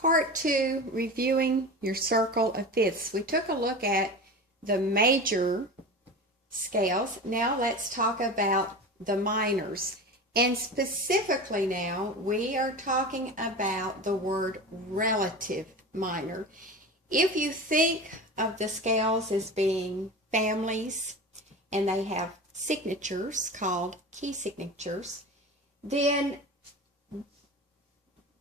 Part 2, reviewing your circle of fifths. We took a look at the major scales. Now let's talk about the minors. And specifically now, we are talking about the word relative minor. If you think of the scales as being families and they have signatures called key signatures, then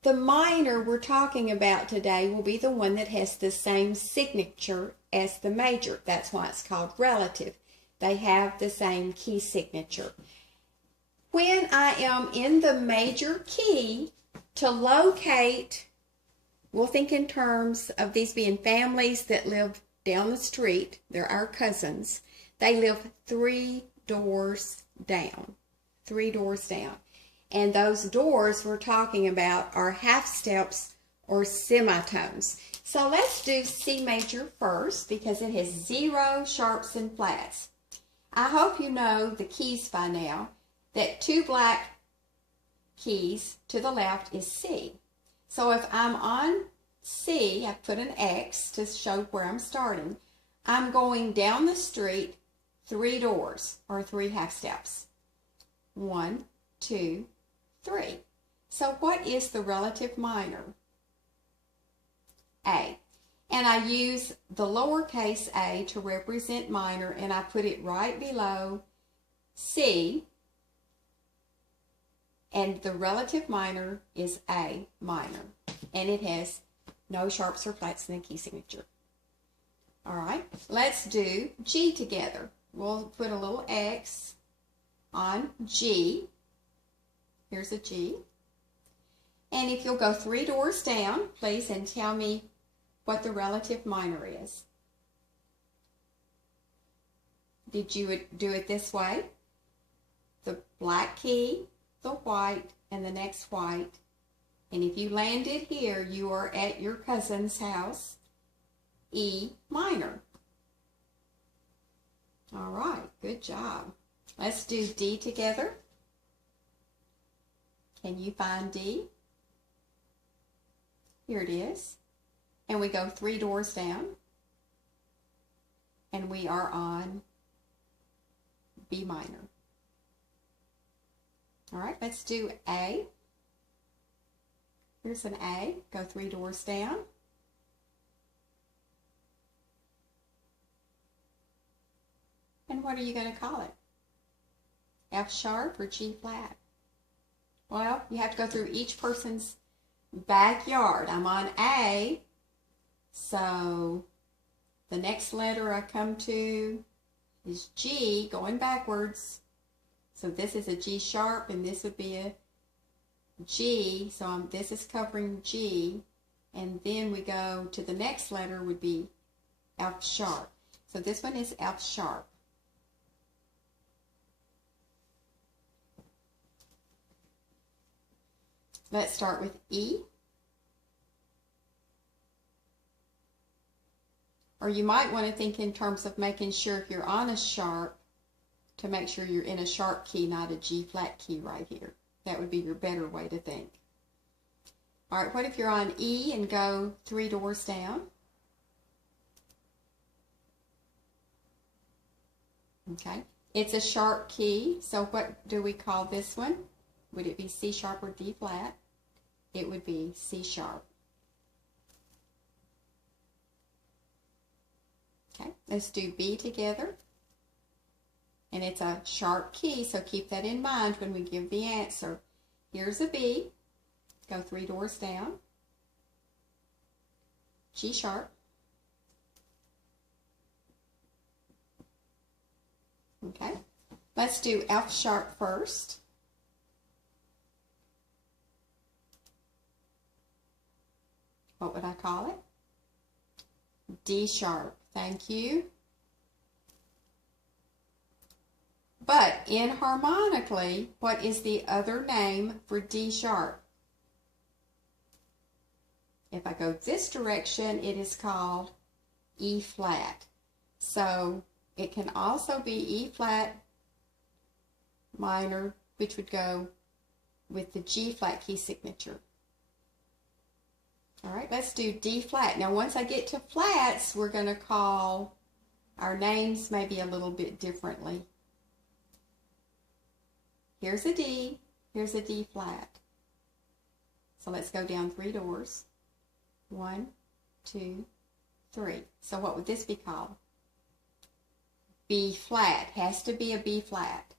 the minor we're talking about today will be the one that has the same signature as the major. That's why it's called relative. They have the same key signature. When I am in the major key, to locate, we'll think in terms of these being families that live down the street. They're our cousins. They live 3 doors down. 3 doors down. And those doors we're talking about are half steps or semitones. So let's do C major first because it has 0 sharps and flats. I hope you know the keys by now, that 2 black keys to the left is C. So if I'm on C, I put an X to show where I'm starting. I'm going down the street 3 doors or 3 half steps. 1, 2, 3. So what is the relative minor? A. And I use the lowercase a to represent minor, and I put it right below C, and the relative minor is A minor, and it has no sharps or flats in the key signature. All right, let's do G together. We'll put a little X on G. Here's a G. And if you'll go 3 doors down, please, and tell me what the relative minor is. Did you do it this way? The black key, the white, and the next white. And if you landed here, you are at your cousin's house, E minor. All right, good job. Let's do D together. Can you find D? Here it is. And we go 3 doors down. And we are on B minor. All right, let's do A. Here's an A. Go 3 doors down. And what are you going to call it? F sharp or G flat? Well, you have to go through each person's backyard. I'm on A, so the next letter I come to is G, going backwards. So this is a G sharp, and this would be a G, so this is covering G, and then we go to the next letter would be F sharp. So this one is F sharp. Let's start with E. Or you might want to think in terms of making sure if you're on a sharp, to make sure you're in a sharp key, not a G flat key right here. That would be your better way to think. All right, what if you're on E and go 3 doors down? Okay, it's a sharp key, so what do we call this one? Would it be C sharp or D flat? It would be C sharp. Okay, let's do B together. And it's a sharp key, so keep that in mind when we give the answer. Here's a B. Go 3 doors down. G sharp. Okay, let's do F sharp first. What would I call it? D sharp. Thank you. But inharmonically, what is the other name for D sharp? If I go this direction, it is called E flat. So it can also be E flat minor, which would go with the G flat key signature. All right, let's do D flat. Now, once I get to flats, we're going to call our names maybe a little bit differently. Here's a D, here's a D flat. So let's go down 3 doors. 1, 2, 3. So what would this be called? B flat. Has to be a B flat.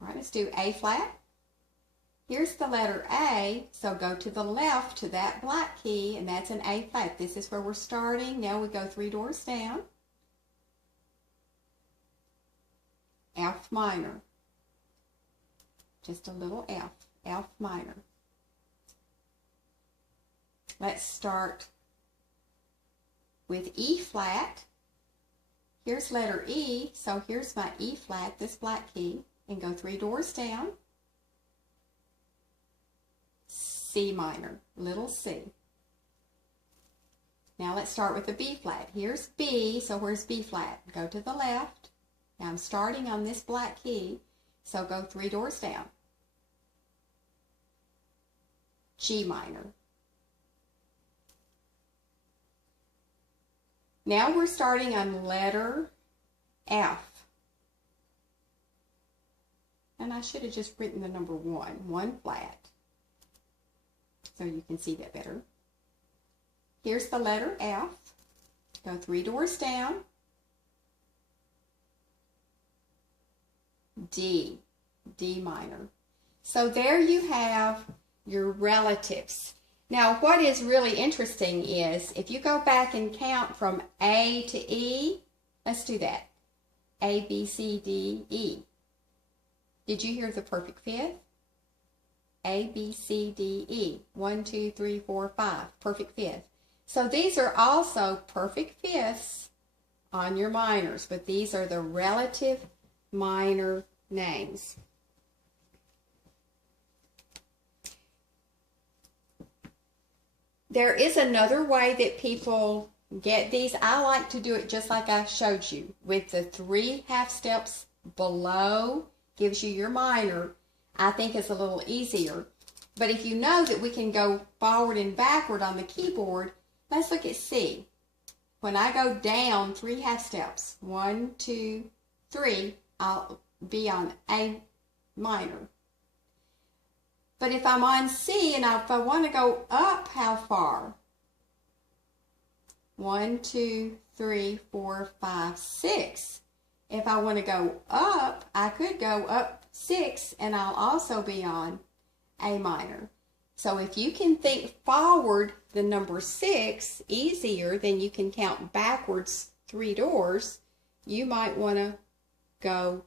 All right, let's do A flat. Here's the letter A, so go to the left to that black key, and that's an A flat. This is where we're starting. Now we go 3 doors down. F minor. Just a little F. F minor. Let's start with E flat. Here's letter E, so here's my E flat, this black key, and go 3 doors down. C minor, little c. Now let's start with the B flat. Here's B, so where's B flat? Go to the left. Now I'm starting on this black key, so go 3 doors down. G minor. Now we're starting on letter F. And I should have just written the number 1 flat, so you can see that better. Here's the letter F. Go 3 doors down. D, D minor. So there you have your relatives. Now what is really interesting is if you go back and count from A to E, let's do that. A, B, C, D, E. Did you hear the perfect fifth? A, B, C, D, E. 1, 2, 3, 4, 5. Perfect fifth. So these are also perfect fifths on your minors, but these are the relative minor names. There is another way that people get these. I like to do it just like I showed you, with the 3 half steps below gives you your minor. I think it's a little easier. But if you know that we can go forward and backward on the keyboard, let's look at C. When I go down 3 half steps, 1, 2, 3, I'll be on A minor. But if I'm on C and if I want to go up, how far? 1, 2, 3, 4, 5, 6. If I want to go up, I could go up 6 and I'll also be on A minor. So if you can think forward the number 6 easier than you can count backwards 3 doors, you might want to go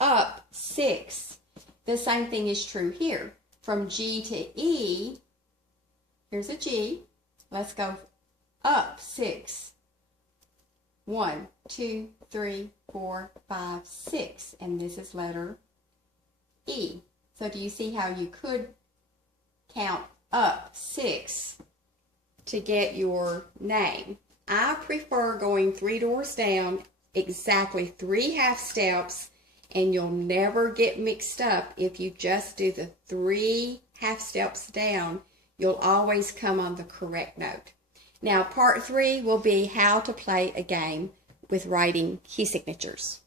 up 6. The same thing is true here. From G to E, here's a G. Let's go up 6. 1, 2, 3, 4, 5, 6. And this is letter E. So do you see how you could count up 6 to get your name? I prefer going 3 doors down, exactly 3 half steps, and you'll never get mixed up if you just do the 3 half steps down. You'll always come on the correct note. Now, part 3 will be how to play a game with writing key signatures.